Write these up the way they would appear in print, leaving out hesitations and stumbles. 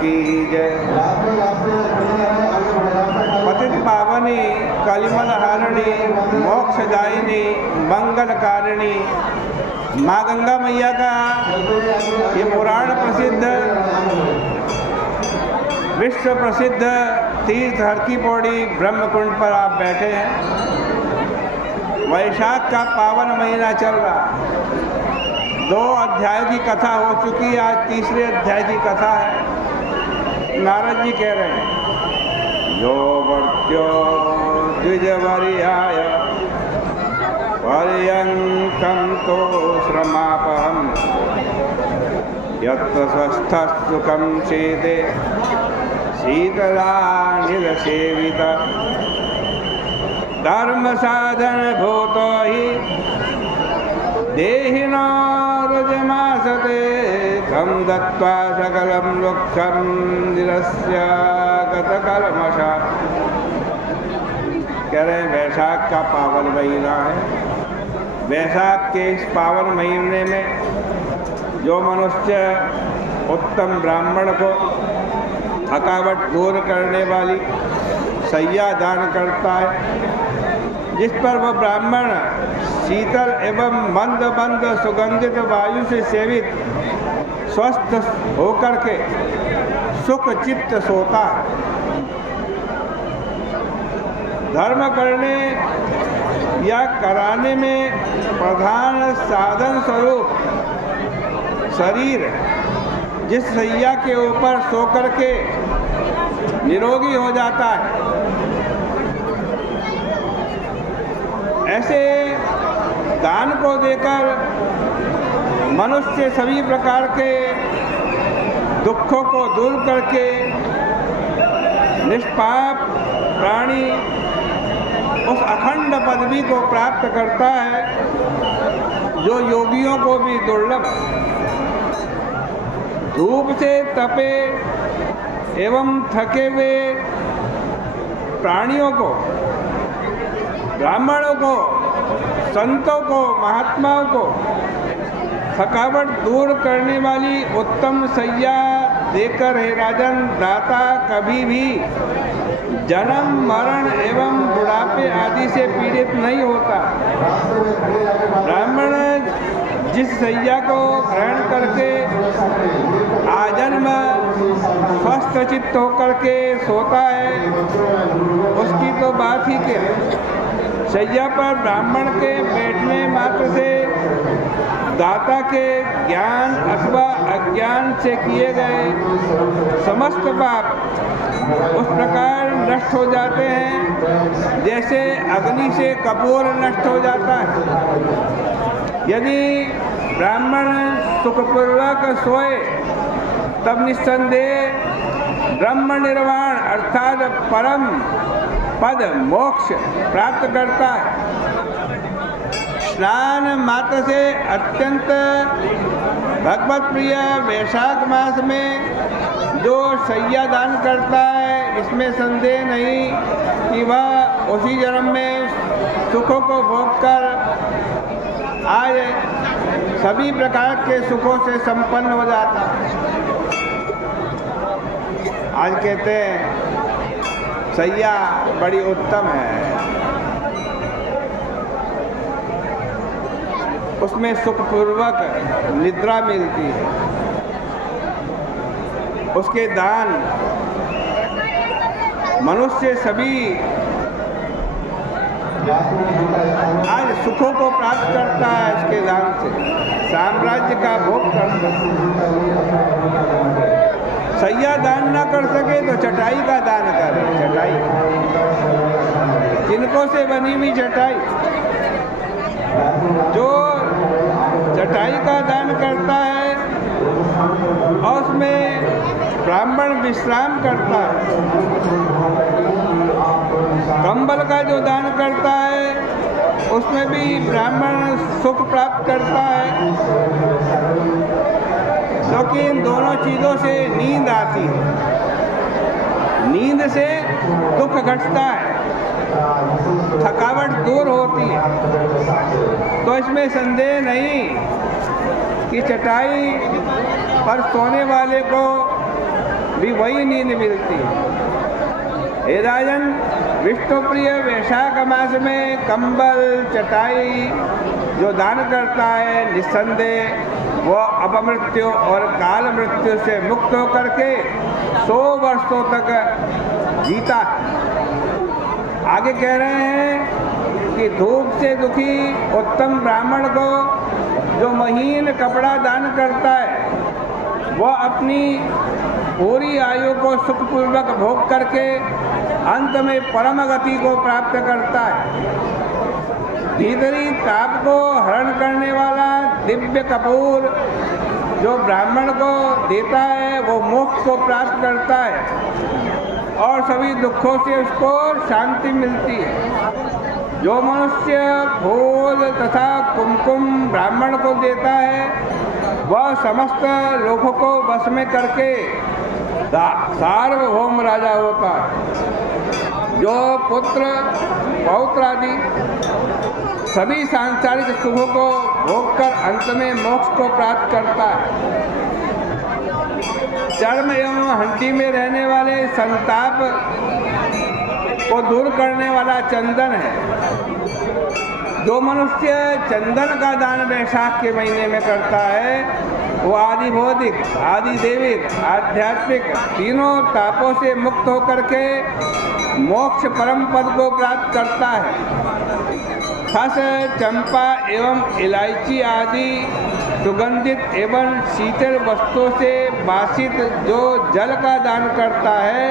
की जय। पतित पावनी कलिमल हारिणी मोक्षदायिनी मंगलकारिणी माँ गंगा मैया का ये पुराण प्रसिद्ध विश्व प्रसिद्ध तीर्थ हर की पौड़ी ब्रह्मकुंड पर आप बैठे हैं। वैशाख का पावन महीना चल रहा। 2 अध्याय की कथा हो चुकी, आज तीसरे अध्याय की कथा है। नारद जी कह रहे हैं यो वर्त्यो द्विजवर्याय पर्यंतं तो श्रमापहं यत्र स्वस्थः सुखं चेते शीतलानिलसेवित धर्म साधन भूतो हि देहिनो रुजमासते तं दत्त्वा सकलं दुःखं निरस्य गतकल्मषा। कह रहे हैं वैशाख का पावन महीना है। वैशाख के इस पावन महीने में जो मनुष्य उत्तम ब्राह्मण को थकावट दूर करने वाली शैया दान करता है, जिस पर वह ब्राह्मण शीतल एवं मंद मंद सुगंधित वायु से सेवित स्वस्थ होकर के सुख चित्त सोता है। धर्म करने या कराने में प्रधान साधन स्वरूप शरीर जिस शैया के ऊपर सो करके निरोगी हो जाता है, ऐसे दान को देकर मनुष्य सभी प्रकार के दुखों को दूर करके निष्पाप प्राणी उस अखंड पदवी को प्राप्त करता है जो योगियों को भी दुर्लभ। धूप से तपे एवं थके हुए प्राणियों को, ब्राह्मणों को, संतों को, महात्माओं को थकावट दूर करने वाली उत्तम शैया देकर हे राजन दाता कभी भी जन्म मरण एवं बुढ़ापे आदि से पीड़ित नहीं होता। ब्राह्मण जिस शैया को ग्रहण करके आजन्म स्वस्थ चित्त होकर के सोता है, उसकी तो बात ही क्या। शैया पर ब्राह्मण के बैठने मात्र से दाता के ज्ञान अथवा अज्ञान से किए गए समस्त पाप उस प्रकार नष्ट हो जाते हैं जैसे अग्नि से कपूर नष्ट हो जाता है। यदि ब्राह्मण सुखपूर्वक सोए तब निस्संदेह ब्रह्म निर्वाण अर्थात परम पद मोक्ष प्राप्त करता है। स्नान मात्र से अत्यंत भगवत प्रिय वैशाख मास में जो शैया दान करता है, इसमें संदेह नहीं कि वह उसी जन्म में सुखों को भोग कर आज सभी प्रकार के सुखों से संपन्न हो जाता है। आज कहते हैं शैया बड़ी उत्तम है, उसमें सुखपूर्वक निद्रा मिलती है। उसके दान मनुष्य सभी आज सुखों को प्राप्त करता है। इसके दान से साम्राज्य का भोग करता है। शैया दान ना कर सके तो चटाई का दान करे। चटाई जिनको से बनी हुई चटाई, जो चटाई का दान करता है और उसमें ब्राह्मण विश्राम करता है। कंबल का जो दान करता है उसमें भी ब्राह्मण सुख प्राप्त करता है, क्योंकि इन दोनों चीज़ों से नींद आती है। नींद से दुख घटता है, थकावट दूर होती है। तो इसमें संदेह नहीं कि चटाई पर सोने वाले को भी वही नींद मिलती है। हे राजन, विष्णु प्रिय वैशाख मास में कंबल चटाई जो दान करता है, निस्संदेह वो अपमृत्यु और काल मृत्यु से मुक्त होकर के 100 वर्षों तक जीता है। आगे कह रहे हैं कि धूप से दुखी उत्तम ब्राह्मण को जो महीन कपड़ा दान करता है, वह अपनी पूरी आयु को सुखपूर्वक भोग करके अंत में परम गति को प्राप्त करता है। भीतरी ताप को हरण करने वाला दिव्य कपूर जो ब्राह्मण को देता है, वो मोक्ष को प्राप्त करता है और सभी दुखों से उसको शांति मिलती है। जो मनुष्य फूल तथा कुमकुम ब्राह्मण को देता है, वह समस्त लोगों को वश में करके सार्वभौम राजा होता है। जो पुत्र पौत्र आदि सभी सांसारिक सुखों को भोगकर अंत में मोक्ष को प्राप्त करता है। चर्म एवं हड्डी में रहने वाले संताप को दूर करने वाला चंदन है। जो मनुष्य चंदन का दान वैशाख के महीने में करता है, वो आदि भौतिक, आदि देविक, आध्यात्मिक तीनों तापों से मुक्त होकर के मोक्ष परम पद को प्राप्त करता है। खस, चंपा एवं इलायची आदि सुगंधित एवं शीतल वस्तुओं से बासित जो जल का दान करता है,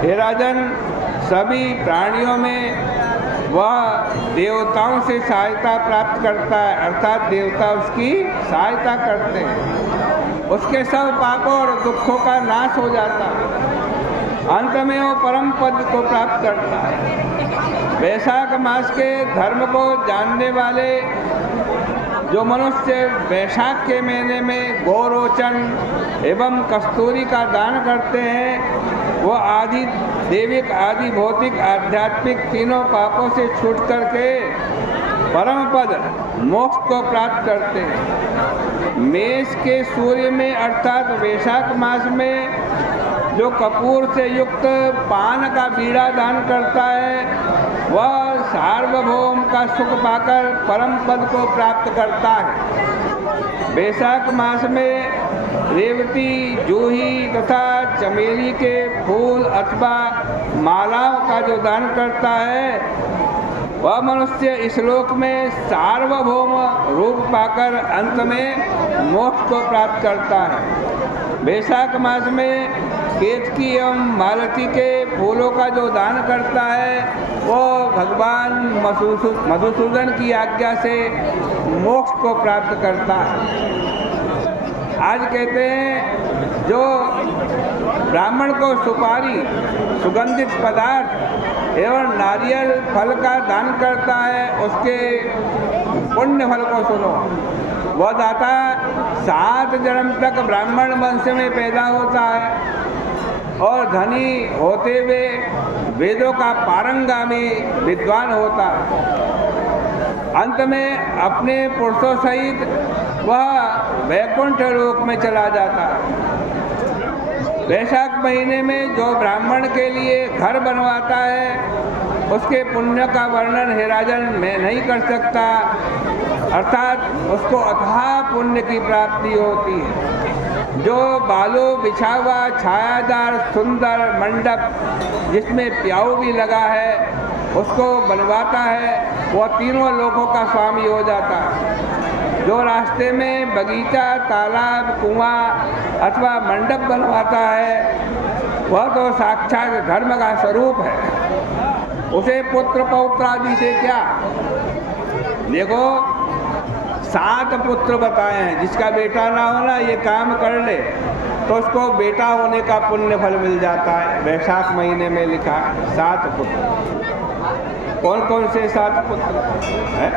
हे राजन, सभी प्राणियों में वह देवताओं से सहायता प्राप्त करता है, अर्थात देवता उसकी सहायता करते हैं। उसके सब पापों और दुखों का नाश हो जाता है। अंत में वो परम पद को प्राप्त करता है। वैशाख मास के धर्म को जानने वाले जो मनुष्य वैशाख के महीने में गोरोचन एवं कस्तूरी का दान करते हैं, वो आदि देविक, आदि भौतिक, आध्यात्मिक तीनों पापों से छूट करके परम पद मोक्ष को प्राप्त करते हैं। मेष के सूर्य में अर्थात वैशाख मास में जो कपूर से युक्त पान का बीड़ा दान करता है, वह सार्वभौम का सुख पाकर परम पद को प्राप्त करता है। वैशाख मास में रेवती, जूही तथा चमेली के फूल अथवा मालाओं का जो दान करता है, वह मनुष्य इस लोक में सार्वभौम रूप पाकर अंत में मोक्ष को प्राप्त करता है। वैशाख मास में केतकी एवं मालती के फूलों का जो दान करता है, वो भगवान मधुसूदन की आज्ञा से मोक्ष को प्राप्त करता है। आज कहते हैं जो ब्राह्मण को सुपारी, सुगंधित पदार्थ एवं नारियल फल का दान करता है, उसके पुण्य फल को सुनो। वह दाता 7 जन्म तक ब्राह्मण वंश में पैदा होता है और धनी होते हुए वेदों का पारंगामी विद्वान होता है। अंत में अपने पुरुषों सहित वह वैकुंठ लोक में चला जाता है। वैशाख महीने में जो ब्राह्मण के लिए घर बनवाता है, उसके पुण्य का वर्णन हे राजन मैं नहीं कर सकता, अर्थात उसको अथाह पुण्य की प्राप्ति होती है। जो बालू बिछा हुआ छायादार सुंदर मंडप जिसमें प्याऊ भी लगा है, उसको बनवाता है, वह तीनों लोगों का स्वामी हो जाता है। जो रास्ते में बगीचा, तालाब, कुआं अथवा मंडप बनवाता है, वह तो साक्षात धर्म का स्वरूप है। उसे पुत्र पौत्र आदि से क्या। देखो 7 पुत्र बताए हैं, जिसका बेटा ना होना ये काम कर ले तो उसको बेटा होने का पुण्य फल मिल जाता है। वैशाख महीने में लिखा 7 पुत्र। कौन कौन से 7 पुत्र है?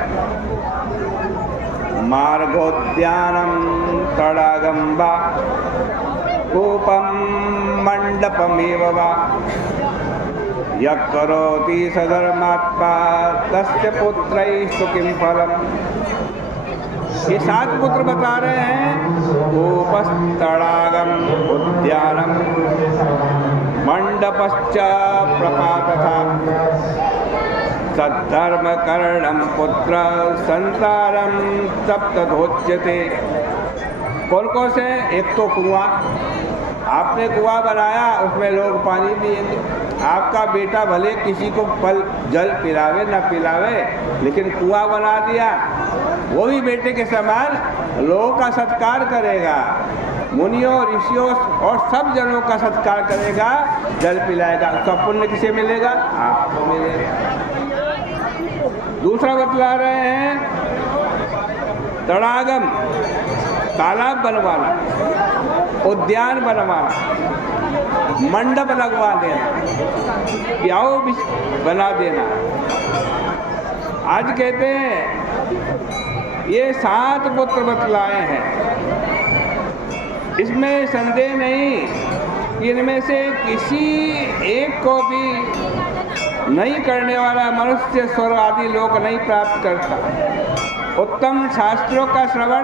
मार्गोद्यानम तड़ागंबा कूपम मंडपमेव वा यः करोति सधर्मात्मा तस्य पुत्रैस्तु किं फलम्। ये 7 पुत्र बता रहे हैं। गोपस्तड़ागम उद्यानम मंडपश्च प्रपातथा सद्धर्म करणम पुत्र संसारम सप्तधोच्यते। कौन कौन से? एक तो कुआं, आपने कुआं बनाया, उसमें लोग पानी पिएंगे। आपका बेटा भले किसी को फल जल पिलावे ना पिलावे, लेकिन कुआं बना दिया, वो भी बेटे के समान लोगों का सत्कार करेगा, मुनियों ऋषियों और सब जनों का सत्कार करेगा, जल पिलाएगा। उसका पुण्य किसे मिलेगा? आपको मिलेगा। दूसरा बतला रहे हैं, तड़ागम तालाब बनवाना, उद्यान बनवाना, मंडप लगवा देना, ब्याह भी बना देना। आज कहते हैं ये 7 पुत्र बतलाए हैं। इसमें संदेह नहीं कि इनमें से किसी एक को भी नहीं करने वाला मनुष्य स्वर्ग आदि लोक नहीं प्राप्त करता। उत्तम शास्त्रों का श्रवण,